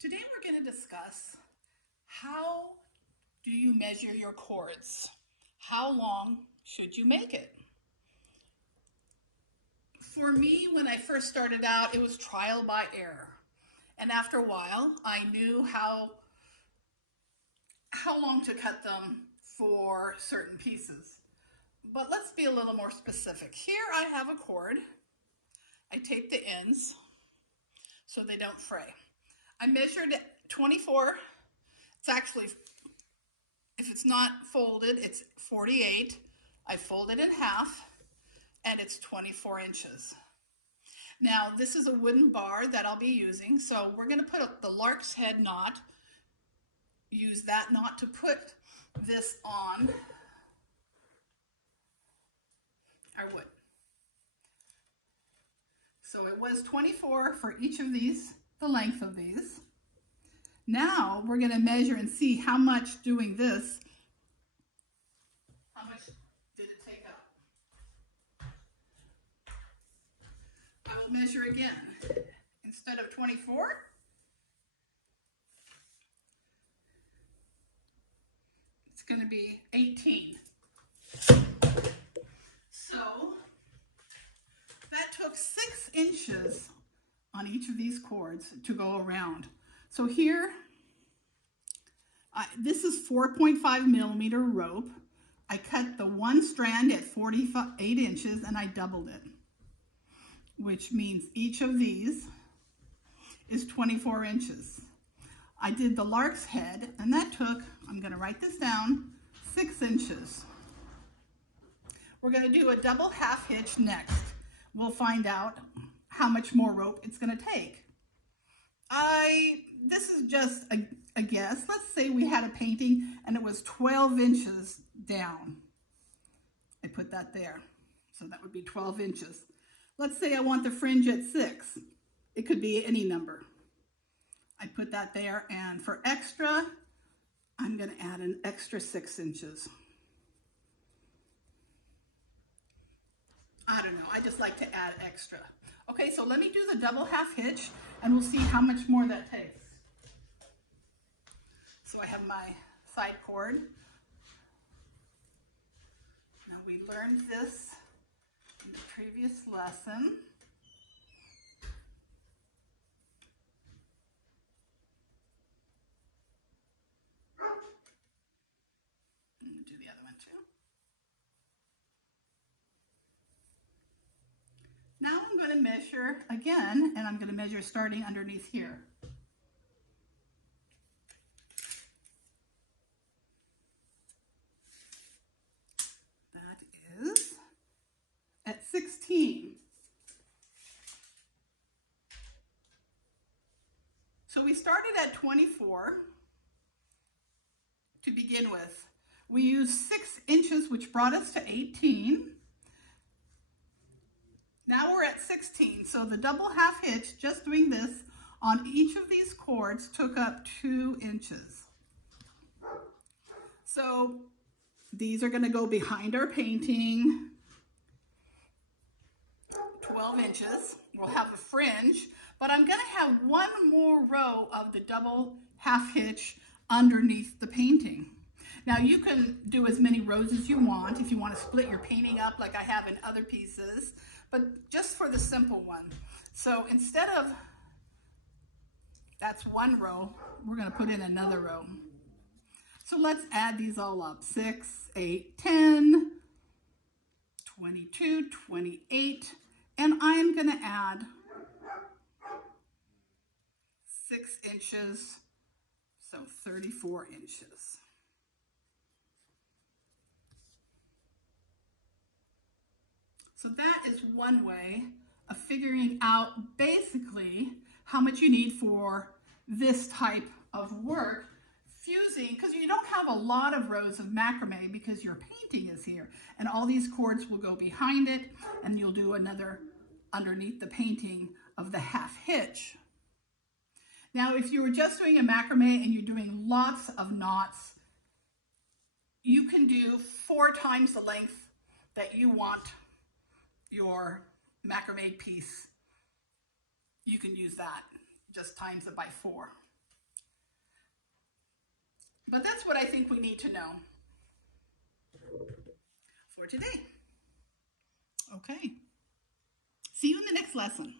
Today we're going to discuss how do you measure your cords? How long should you make it? For me, when I first started out, it was trial by error. And after a while, I knew how long to cut them for certain pieces. But let's be a little more specific. Here I have a cord. I tape the ends so they don't fray. I measured 24. It's actually, if it's not folded, it's 48. I fold it in half and it's 24 inches. Now this is a wooden bar that I'll be using, so we're going to put up the lark's head knot. Use that knot to put this on our wood. So it was 24 for each of these, the length of these. Now we're going to measure and see how much doing this, how much did it take up. I will measure again. Instead of 24, it's going to be 18. So that took 6 inches on each of these cords to go around. So here, this is 4.5 millimeter rope. I cut the one strand at 48 inches and I doubled it, which means each of these is 24 inches. I did the lark's head and that took, I'm going to write this down, 6 inches. We're going to do a double half hitch next. We'll find out how much more rope it's going to take. This is just a guess. Let's say we had a painting and it was 12 inches down. I put that there. So that would be 12 inches. Let's say I want the fringe at 6. It could be any number. I put that there, and for extra, I'm going to add an extra 6 inches. I don't know, I just like to add extra. Okay, so let me do the double half hitch and we'll see how much more that takes. So I have my side cord. Now we learned this in the previous lesson. I'm going to do the other one too. Now I'm going to measure again, and I'm going to measure starting underneath here. That is at 16. So we started at 24 to begin with. We used 6 inches, which brought us to 18. Now we're at 16, so the double half hitch, just doing this on each of these cords, took up 2 inches. So these are going to go behind our painting, 12 inches. We'll have a fringe, but I'm going to have one more row of the double half hitch underneath the painting. Now you can do as many rows as you want if you want to split your painting up like I have in other pieces, but just for the simple one. So instead of, that's one row, we're going to put in another row. So let's add these all up. 6, 8, 10, 22, 28, and I'm going to add 6 inches, so 34 inches. So that is one way of figuring out basically how much you need for this type of work, fusing, because you don't have a lot of rows of macrame because your painting is here, and all these cords will go behind it, and you'll do another underneath the painting of the half hitch. Now, if you were just doing a macrame and you're doing lots of knots, you can do 4 times the length that you want your macrame piece. You can use that, just times it by 4. But that's what I think we need to know for today. Okay. See you in the next lesson.